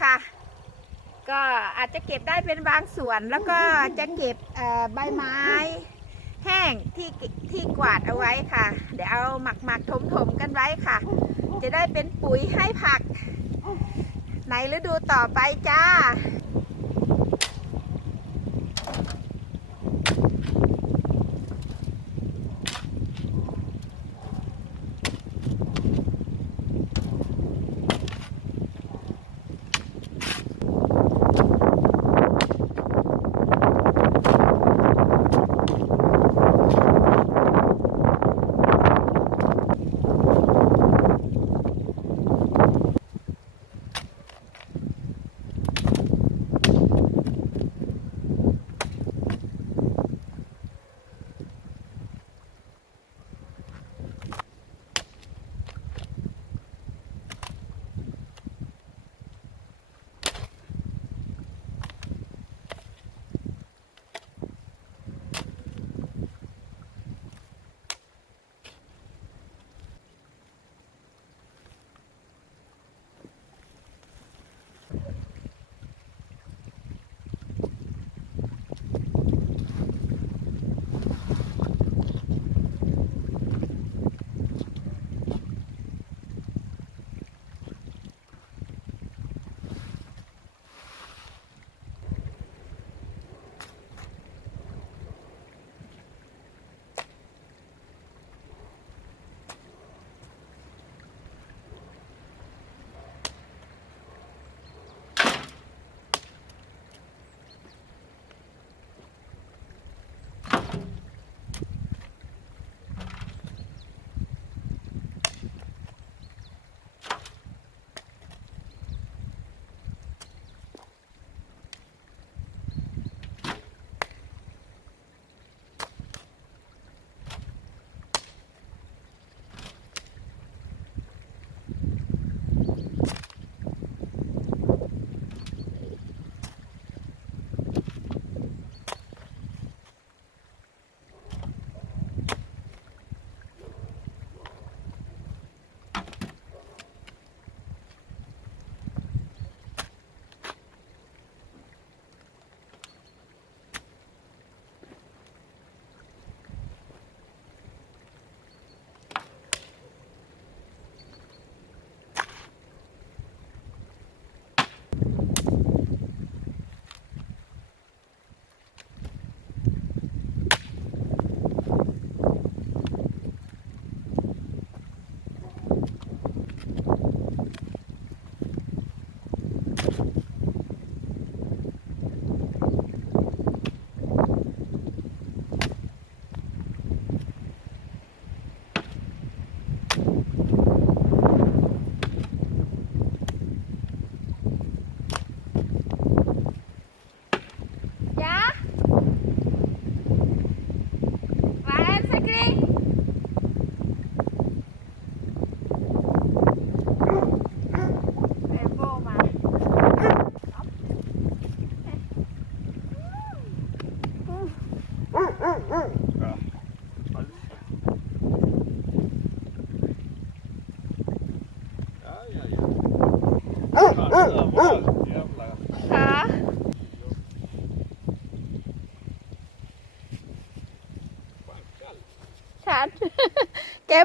ค่ะ ก็อาจจะเก็บได้เป็นบางส่วน แล้วก็จะเก็บใบไม้แห้งที่ที่กวาดเอาไว้ค่ะ เดี๋ยวเอาหมักหมักถมถมกันไว้ค่ะ จะได้เป็นปุ๋ยให้ผัก ในฤดูต่อไปจ้า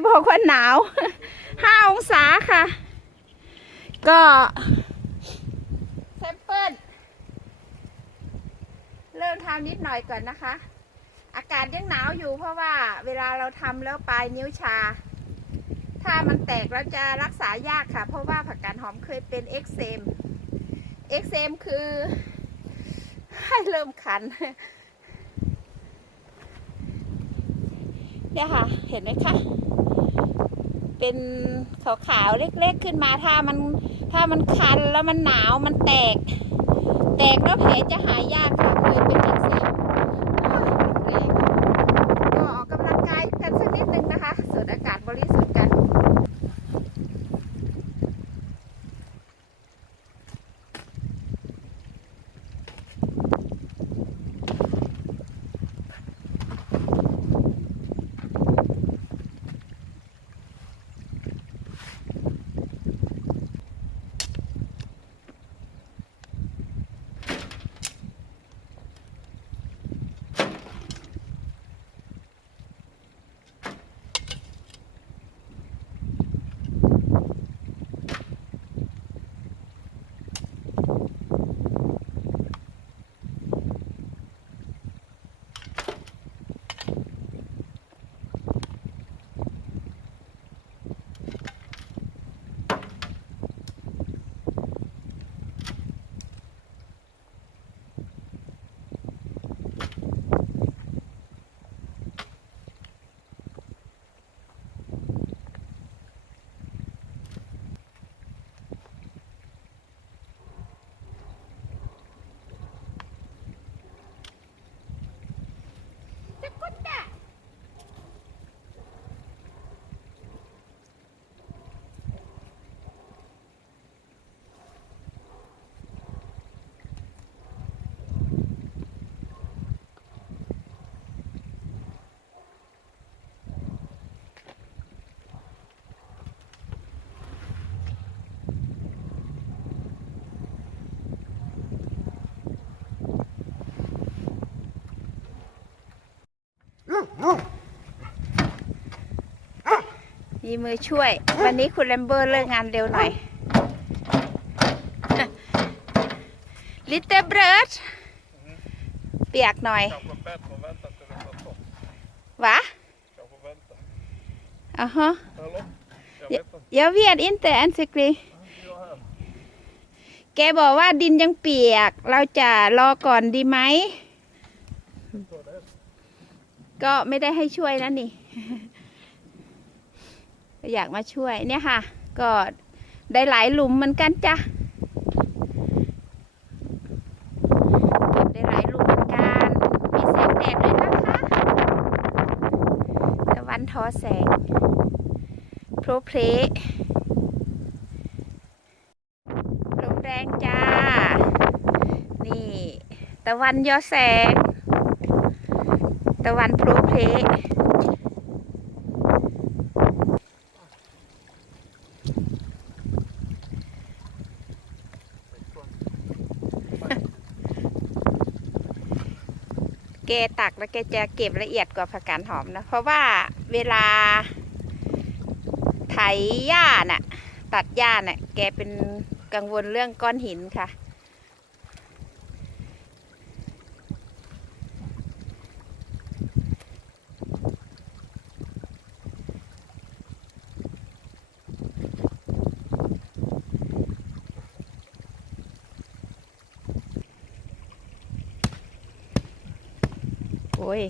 บอกว่าหนาวห้าองศาค่ะ ก็แซมเปิลเริ่มทำนิดหน่อยก่อนนะคะ อากาศยังหนาวอยู่เพราะว่าเวลาเราทำแล้วปลายนิ้วชา ถ้ามันแตกเราจะรักษายากค่ะ เพราะว่าผักกาดหอมเคยเป็นเอ็กเซม XM คือ ให้เริ่มคันเนี่ยค่ะ เห็นไหมคะ เป็นขาวๆเล็กๆขึ้นมาถ้ามันถ้ามันคันแล้วมันหนาวมันแตก แตกแล้วแผลจะหายยากค่ะเคยเป็นเอ็กเซมแรงก็ออกกำลังกายกันสักนิดนึงนะคะสูดอากาศบริสุทธิ์กัน มีมือช่วย วันนี้คุณแลมเบอร์เลิกงานเร็วหน่อย ลิตเติ้ลเบิร์ดเปียกหน่อย วะอะฮะ Jag vet inte. เยาเวียนอินแต่อันสกรี Jag här. แกบอกว่าดินยังเปียก เราจะรอก่อนดีไหม ก็ไม่ได้ให้ช่วยนะนี่ อยากมาช่วยเนี่ยค่ะ ก็ได้หลายหลุมเหมือนกันจ้ะเก็บได้หลายหลุมเหมือนกัน มีแสงแดดด้วยนะคะตะวันทอแสงโพรเพลลมแรงจ้า นี่ ตะวันยอแสง ตะวันโพรเพล แกตักแล้วแกจะเก็บละเอียดกว่าผักกาดหอมนะ เพราะว่าเวลา ไถหญ้าน่ะ ตัดหญ้าน่ะ แกเป็นกังวลเรื่องก้อนหินค่ะ โอ้ย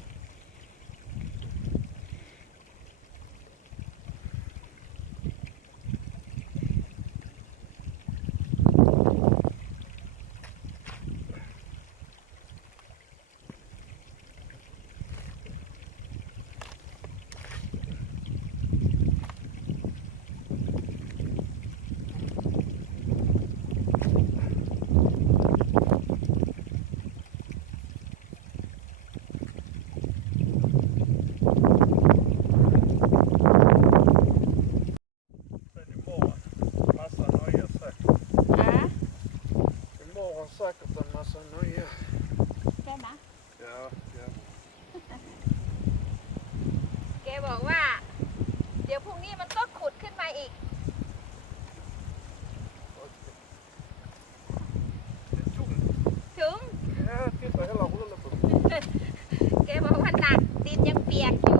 Men imorgon, massa nya säkert. ฮะ Imorgon säkert en massa nya. ใช่ไหม Ja, ja. แกบอกว่า เดี๋ยวพรุ่งนี้มันก็ขุดขึ้นมาอีก Okej. Det är tomt. ถึง Ja, titta hela Rulleborg. แกบอกว่าหนัก ดินยังเปียกอยู่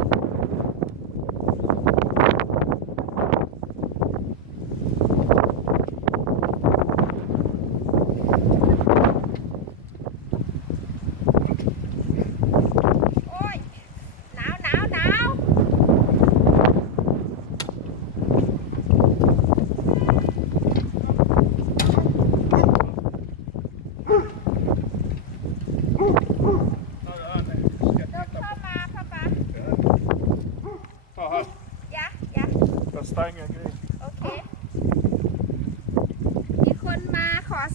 Ja,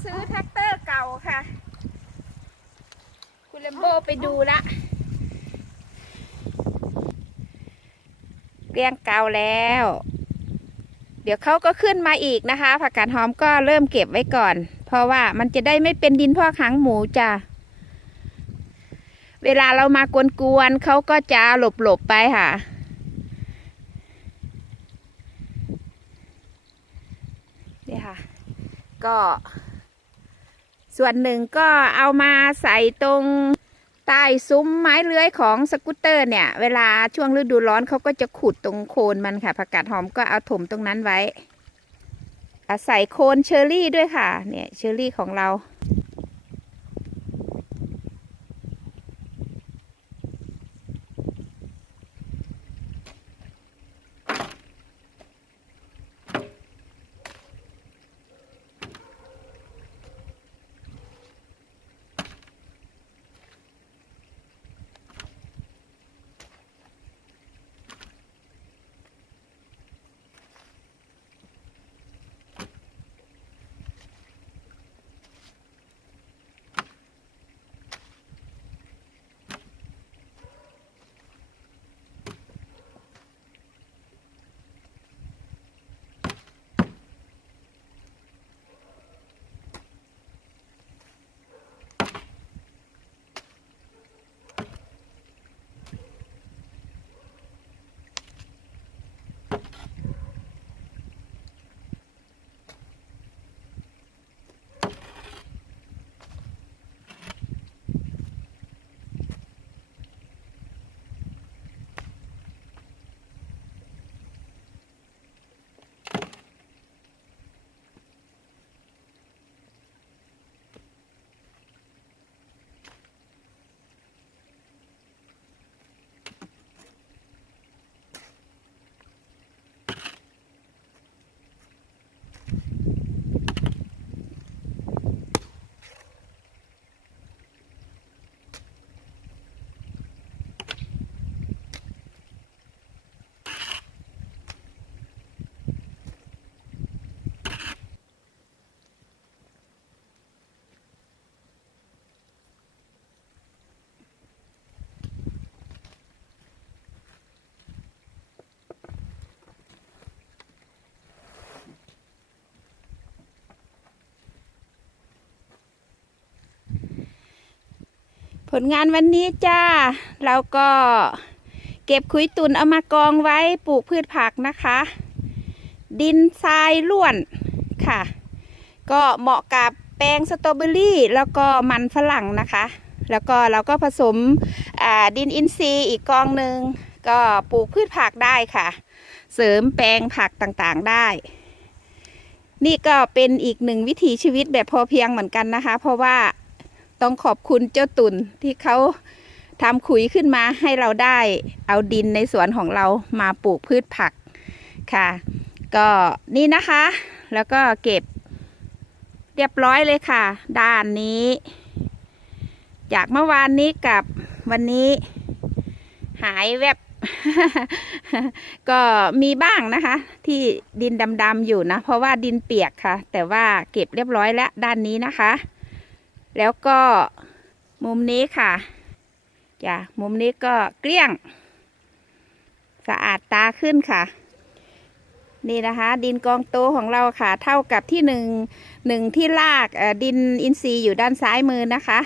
ซื้อแท็กเตอร์เก่าค่ะ คุณเลมโบไป ดูละเกลี้ยงเกาแล้ว เดี๋ยวเขาก็ขึ้นมาอีกนะคะ ผักกาดหอมก็เริ่มเก็บไว้ก่อน เพราะว่ามันจะได้ไม่เป็นดินพอกหางหมูจ้ะเวลาเรามากวนๆเขาก็จะหลบๆไปค่ะนี่ค่ะ ก็ ส่วนหนึ่งก็เอามาใส่ตรง ใต้ซุ้มไม้เลื้อยของสกูตเตอร์เนี่ย เวลาช่วงฤดูร้อนเขาก็จะขุดตรงโคนมันค่ะผักกาดหอมก็เอาถมตรงนั้นไว้อาศัยโคนเชอร์รี่ด้วยค่ะ เนี่ยเชอร์รี่ของเรา ผลงานวันนี้จ้า เราก็เก็บขุยตุนเอามากองไว้ปลูกพืชผักนะคะ ดินทรายล้วนค่ะ ก็เหมาะกับแปลงสตรอเบอรี่ แล้วก็มันฝรั่งนะคะ แล้วก็เราก็ผสมดินอินทรีย์อีกกองหนึ่งก็ปลูกพืชผักได้ค่ะ เสริมแปลงผักต่างๆได้ นี่ก็เป็นอีกหนึ่งวิถีชีวิตแบบพอเพียงเหมือนกันนะคะ เพราะว่า ต้องขอบคุณเจ้าตุ่นที่เขาทำขุยขึ้นมาให้เราได้เอาดินในสวนของเรามาปลูกพืชผักค่ะ ก็นี่นะคะ แล้วก็เก็บเรียบร้อยเลยค่ะ ด้านนี้ จากเมื่อวานนี้กับวันนี้หายแวบ ก็มีบ้างนะคะ ที่ดินดำๆอยู่นะ เพราะว่าดินเปียกค่ะ แต่ว่าเก็บเรียบร้อยแล้วด้านนี้นะคะ แล้วก็มุมนี้ค่ะจ้ะมุมนี้ก็เกลี้ยง สะอาดตาขึ้นค่ะ นี่นะคะ ดินกองโตของเราค่ะ เท่ากับที่หนึ่งหนึ่งที่ลากดินอินทรีย์อยู่ด้านซ้ายมือนะคะ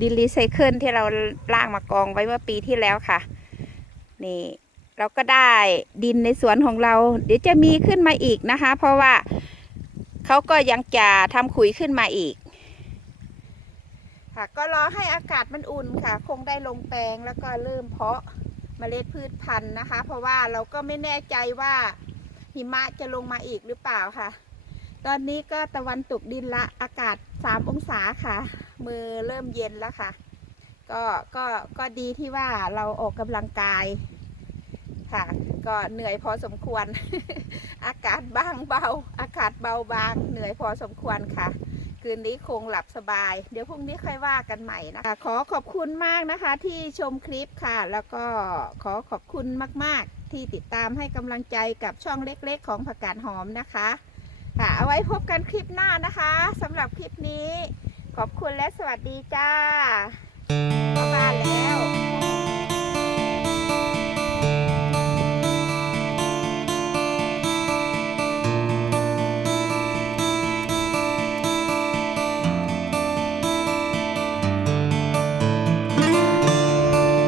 ดินรีไซเคิลที่เราลากมากองไว้เมื่อปีที่แล้วค่ะ นี่เราก็ได้ดินในสวนของเรา เดี๋ยวจะมีขึ้นมาอีกนะคะ เพราะว่าเขาก็ยังจะทำขุยขึ้นมาอีก ค่ะ ก็รอให้อากาศมันอุ่นค่ะ คงได้ลงแปลงแล้วก็เริ่มเพาะเมล็ดพืชพันธุ์นะคะ เพราะว่าเราก็ไม่แน่ใจว่าหิมะจะลงมาอีกหรือเปล่าค่ะ ตอนนี้ก็ตะวันตกดินละอากาศสามองศาค่ะ มือเริ่มเย็นแล้วค่ะ ก็ก็ก็ดีที่ว่าเราออกกำลังกายค่ะ ก็เหนื่อยพอสมควร อากาศบ้างเบา อากาศเบาบาง เหนื่อยพอสมควรค่ะ คืนนี้คงหลับสบาย เดี๋ยวพรุ่งนี้ค่อยว่ากันใหม่นะคะขอขอบคุณมากนะคะที่ชมคลิปค่ะ แล้วก็ขอขอบคุณมาก ๆ ที่ติดตามให้กำลังใจกับช่องเล็กๆ ของผักกาดหอมนะคะค่ะเอาไว้พบกันคลิปหน้านะคะสำหรับคลิปนี้ ขอบคุณและสวัสดีจ้าเข้าบ้านแล้ว